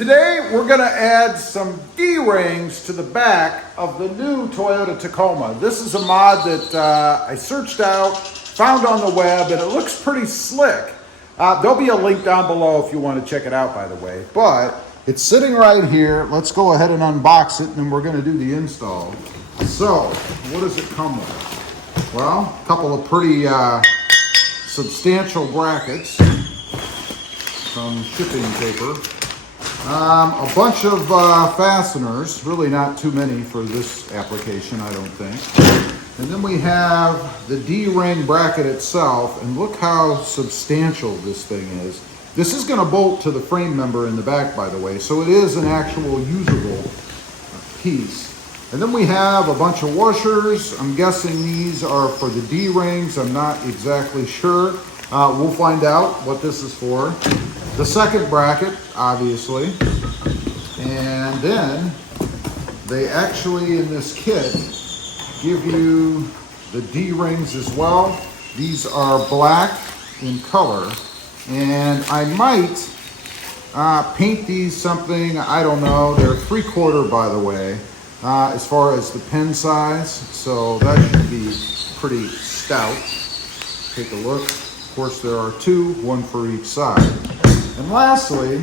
Today we're going to add some D-rings to the back of the new Toyota Tacoma. This is a mod that I searched out, found on the web, and it looks pretty slick. There'll be a link down below if you want to check it out, by the way. But it's sitting right here. Let's go ahead and unbox it, and then we're going to do the install. So, what does it come with? Well, a couple of pretty substantial brackets, some shipping paper, a bunch of fasteners, really not too many for this application, I don't think. And then we have the D-ring bracket itself, and look how substantial this thing is. This is going to bolt to the frame member in the back, by the way, so it is an actual usable piece. And then we have a bunch of washers. I'm guessing these are for the D-rings. I'm not exactly sure. We'll find out what this is for. The second bracket, obviously. And then they actually, in this kit, give you the D-rings as well. These are black in color. And I might paint these something, I don't know. They're 3/4, by the way, as far as the pen size. So that should be pretty stout. Take a look. Of course, there are two, one for each side. And lastly,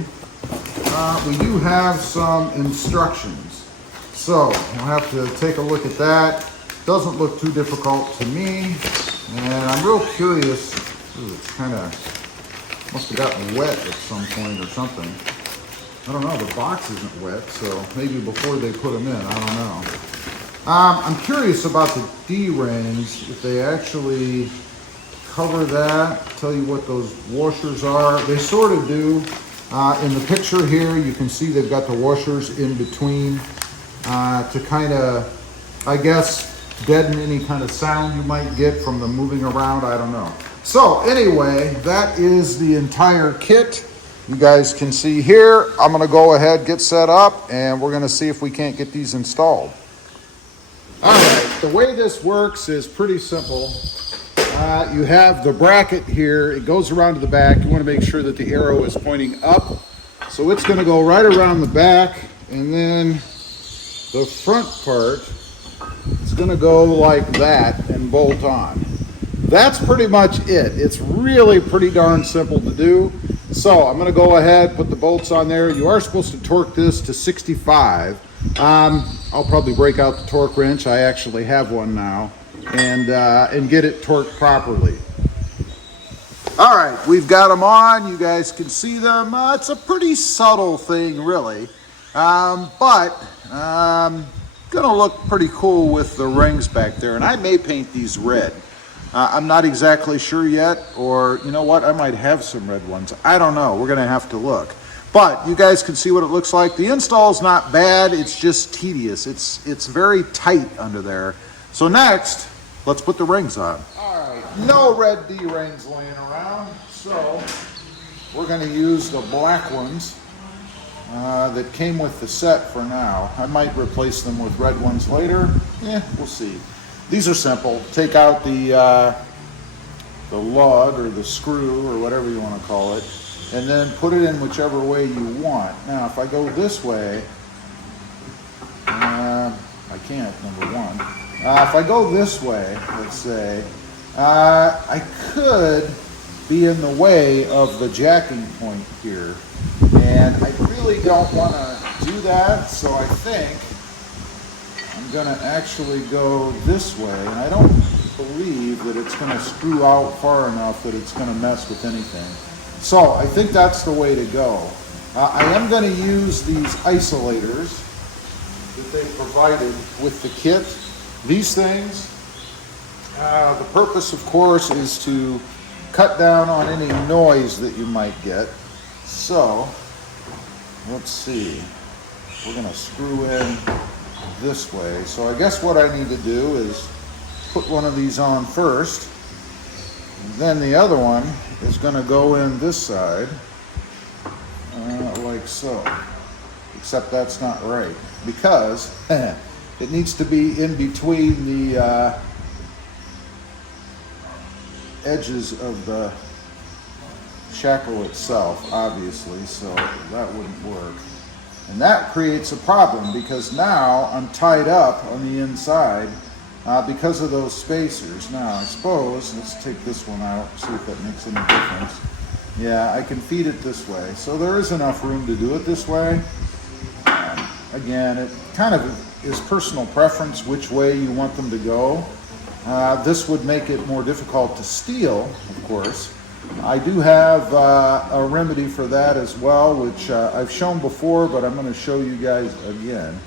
we do have some instructions. So we'll have to take a look at that. Doesn't look too difficult to me. And I'm real curious. Ooh, it's kind of, must have gotten wet at some point or something. I don't know, the box isn't wet, so maybe before they put them in, I don't know. I'm curious about the D-rings, if they actually cover that, tell you what those washers are. They sort of do. In the picture here, you can see they've got the washers in between to kind of, I guess, deaden any kind of sound you might get from them moving around. I don't know. So anyway, that is the entire kit. You guys can see here. I'm going to go ahead, get set up, and we're going to see if we can't get these installed. All right, the way this works is pretty simple. You have the bracket here. It goes around to the back. You want to make sure that the arrow is pointing up. So it's going to go right around the back, and then the front part is going to go like that and bolt on. That's pretty much it. It's really pretty darn simple to do. So I'm going to go ahead, put the bolts on there. You are supposed to torque this to 65. I'll probably break out the torque wrench. I actually have one now, and get it torqued properly. All right, we've got them on. You guys can see them. It's a pretty subtle thing, really, but gonna look pretty cool with the rings back there. And I may paint these red. I'm not exactly sure yet, or you know what, I might have some red ones. I don't know, we're gonna have to look. But you guys can see what it looks like. The install's not bad, it's just tedious. It's very tight under there. So next, let's put the rings on. All right, no red D-rings laying around, so we're gonna use the black ones that came with the set for now. I might replace them with red ones later. We'll see. These are simple. Take out the lug or the screw or whatever you want to call it, and then put it in whichever way you want. Now, if I go this way, I can't, number one. If I go this way, let's say, I could be in the way of the jacking point here, and I really don't want to do that, so I think I'm going to actually go this way, and I don't believe that it's going to screw out far enough that it's going to mess with anything. So I think that's the way to go. I am going to use these isolators that they provided with the kit. These things, the purpose, of course, is to cut down on any noise that you might get. So let's see. We're going to screw in this way. So I guess what I need to do is put one of these on first, and then the other one is going to go in this side, like so. Except that's not right, because it needs to be in between the edges of the shackle itself, obviously, so that wouldn't work. And that creates a problem because now I'm tied up on the inside because of those spacers. Now, I suppose, let's take this one out, see if that makes any difference. Yeah, I can feed it this way. So there is enough room to do it this way. Again, it kind of is personal preference which way you want them to go. This would make it more difficult to steal, of course. I do have a remedy for that as well, which I've shown before, but I'm going to show you guys again.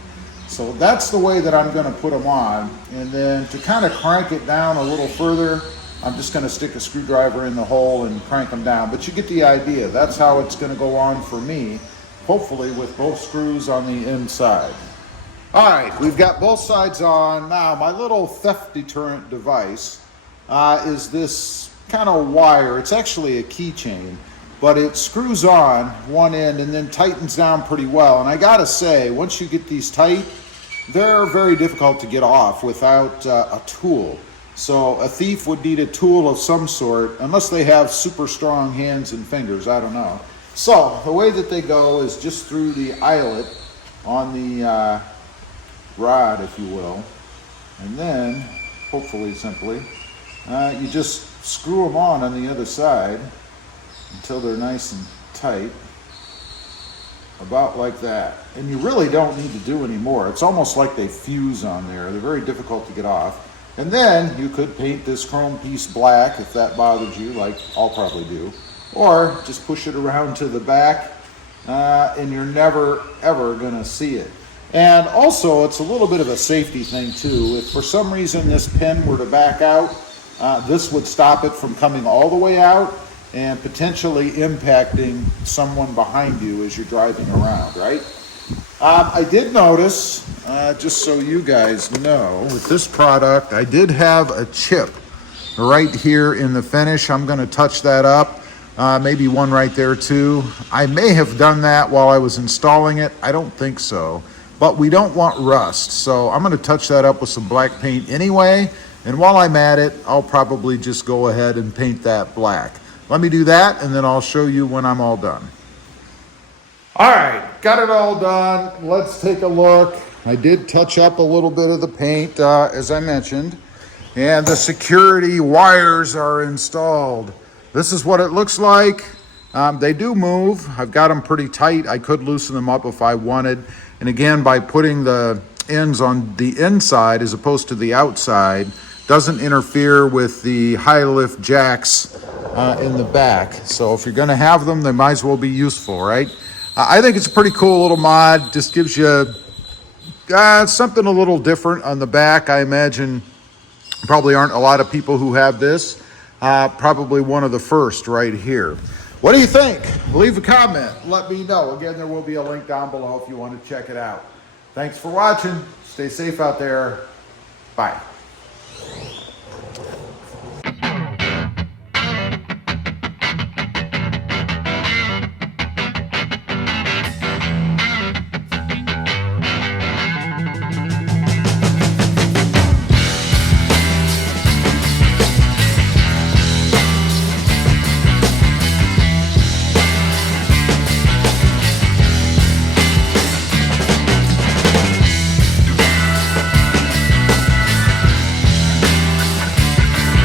So that's the way that I'm going to put them on. And then to kind of crank it down a little further, I'm just going to stick a screwdriver in the hole and crank them down. But you get the idea. That's how it's going to go on for me, hopefully with both screws on the inside. All right, we've got both sides on. Now, my little theft deterrent device is this kind of wire. It's actually a keychain, but it screws on one end and then tightens down pretty well. And I gotta say, once you get these tight, they're very difficult to get off without a tool. So a thief would need a tool of some sort, unless they have super strong hands and fingers, I don't know. So the way that they go is just through the eyelet on the rod, if you will, and then, hopefully simply, you just screw them on the other side until they're nice and tight, about like that. And you really don't need to do any more. It's almost like they fuse on there. They're very difficult to get off. And then you could paint this chrome piece black if that bothers you, like I'll probably do, or just push it around to the back and you're never ever gonna see it. And also, it's a little bit of a safety thing too. If for some reason this pin were to back out, this would stop it from coming all the way out and potentially impacting someone behind you as you're driving around, right? I did notice, just so you guys know, with this product, I did have a chip right here in the finish. I'm gonna touch that up, maybe one right there too. I may have done that while I was installing it. I don't think so, but we don't want rust. So I'm gonna touch that up with some black paint anyway. And while I'm at it, I'll probably just go ahead and paint that black. Let me do that, and then I'll show you when I'm all done. All right, got it all done. Let's take a look. I did touch up a little bit of the paint, as I mentioned, and the security wires are installed. This is what it looks like. They do move. I've got them pretty tight. I could loosen them up if I wanted. And again, by putting the ends on the inside as opposed to the outside, doesn't interfere with the high lift jacks in the back. So if you're gonna have them, they might as well be useful, right? I think it's a pretty cool little mod. Just gives you something a little different on the back. I imagine probably aren't a lot of people who have this. Probably one of the first right here. What do you think? Leave a comment. Let me know. Again, there will be a link down below if you want to check it out. Thanks for watching. Stay safe out there. Bye.